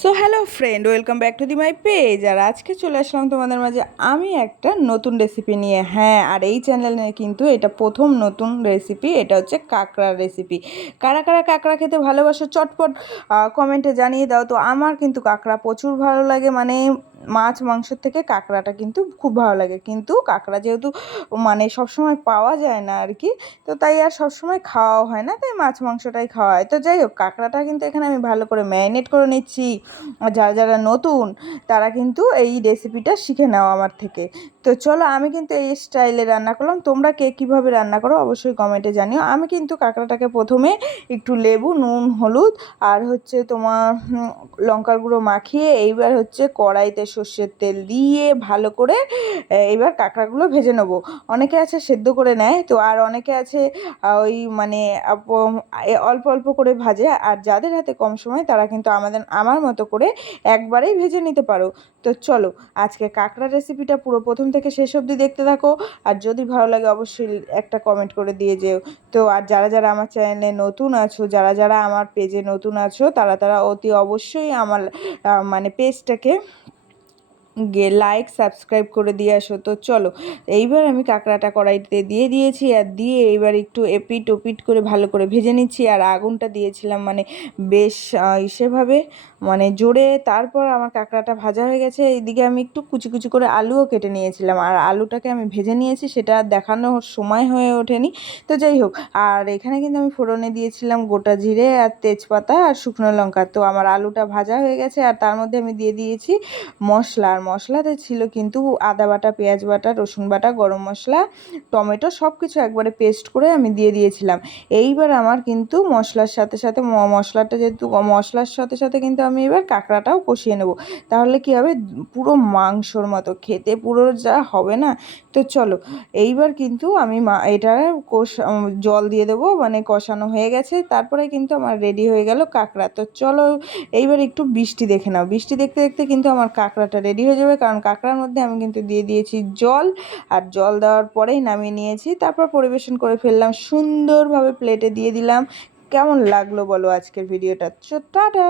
So hello friend, welcome back to the my page. আর আজকে চলে আসলাম তোমাদের মাঝে আমি একটা নতুন রেসিপি নিয়ে। হ্যাঁ, আর এই চ্যানেলে কিন্তু এটা প্রথম নতুন রেসিপি। এটা হচ্ছে কাঁকড়ার রেসিপি। কারা কারা কাঁকড়া খেতে ভালোবাসো চটপট কমেন্টে জানিয়ে দাও। তো আমার কিন্তু কাঁকড়া প্রচুর ভালো লাগে, মানে মাছ মাংসের থেকে কাঁকড়াটা কিন্তু খুব ভালো লাগে। কিন্তু কাঁকড়া যেহেতু মানে সবসময় পাওয়া যায় না আর কি, তো তাই আর সবসময় খাওয়াও হয় না, তাই মাছ মাংসটাই খাওয়া হয়। তো যাই হোক, কাঁকড়াটা কিন্তু এখানে আমি ভালো করে ম্যারিনেট করে নিচ্ছি। আর যারা যারা নতুন তারা কিন্তু এই রেসিপিটা শিখে নাও আমার থেকে। তো চলো, আমি কিন্তু এই স্টাইলে রান্না করলাম। তোমরা কে কীভাবে রান্না করো অবশ্যই কমেন্টে জানিও। আমি কিন্তু কাঁকড়াটাকে প্রথমে একটু লেবু, নুন, হলুদ আর হচ্ছে তোমার লঙ্কার গুঁড়ো মাখিয়ে এইবার হচ্ছে কড়াইতে সর্ষের তেল দিয়ে ভালো করে এইবার কাঁকড়াগুলো ভেজে নেবো। অনেকে আছে সেদ্ধ করে নেয়, তো আর অনেকে আছে ওই মানে অল্প অল্প করে ভাজে। আর যাদের হাতে কম সময় তারা কিন্তু আমার মতো করে একবারেই ভেজে নিতে পারো। তো চলো, আজকে কাঁকড়া রেসিপিটা পুরো প্রথম থেকে শেষ অবধি দেখতে থাকো। আর যদি ভালো লাগে অবশ্যই একটা কমেন্ট করে দিয়ে যেও। তো আর যারা যারা আমার চ্যানেলে নতুন আছো, যারা যারা আমার পেজে নতুন আছো, তারা তারা অতি অবশ্যই আমার মানে পেজটাকে গিয়ে লাইক সাবস্ক্রাইব করে দিয়ে আসো। তো চলো, এইবার আমি কাঁকড়াটা কড়াইতে দিয়ে দিয়েছি, আর দিয়ে এইবার একটু এপিট ওপিট করে ভালো করে ভেজে নিচ্ছি। আর আগুনটা দিয়েছিলাম মানে বেশ সেভাবে মানে জোরে। তারপর আমার কাঁকড়াটা ভাজা হয়ে গেছে। এইদিকে আমি একটু কুচি কুচি করে আলুও কেটে নিয়েছিলাম, আর আলুটাকে আমি ভেজে নিয়েছি, সেটা দেখানোর সময় হয়ে ওঠেনি। তো যাই হোক, আর এখানে কিন্তু আমি ফোড়নে দিয়েছিলাম গোটা জিরে আর তেজপাতা আর শুকনো লঙ্কা। তো আমার আলুটা ভাজা হয়ে গেছে, আর তার মধ্যে আমি দিয়ে দিয়েছি মশলা। আর মশলাতে ছিল কিন্তু আদা বাটা, পেঁয়াজ বাটা, রসুন বাটা, গরম মশলা, টমেটো সব কিছু একবারে পেস্ট করে আমি দিয়ে দিয়েছিলাম। এইবার আমার কিন্তু মশলার সাথে সাথে মশলাটা যেহেতু মশলার সাথে সাথে কিন্তু আমি এবার কাঁকড়াটাও কষিয়ে নেব। তাহলে কি হবে, পুরো মাংসর মতো খেতে পুরো যা হবে না। তো চলো, এইবার কিন্তু আমি এটা জল দিয়ে দেবো, মানে কষানো হয়ে গেছে। তারপরে কিন্তু আমার রেডি হয়ে গেল কাঁকড়া। তো চলো, এইবার একটু বৃষ্টি দেখে নাও। বৃষ্টি দেখতে দেখতে কিন্তু আমার কাঁকড়াটা রেডি হয়ে যাবে, কারণ কাঁকড়ার মধ্যে আমি কিন্তু দিয়ে দিয়েছি জল। আর জল দেওয়ার পরেই নামিয়ে নিয়েছি। তারপর পরিবেশন করে ফেললাম, সুন্দরভাবে প্লেটে দিয়ে দিলাম। কেমন লাগলো বলো আজকের ভিডিওটা? টাটা।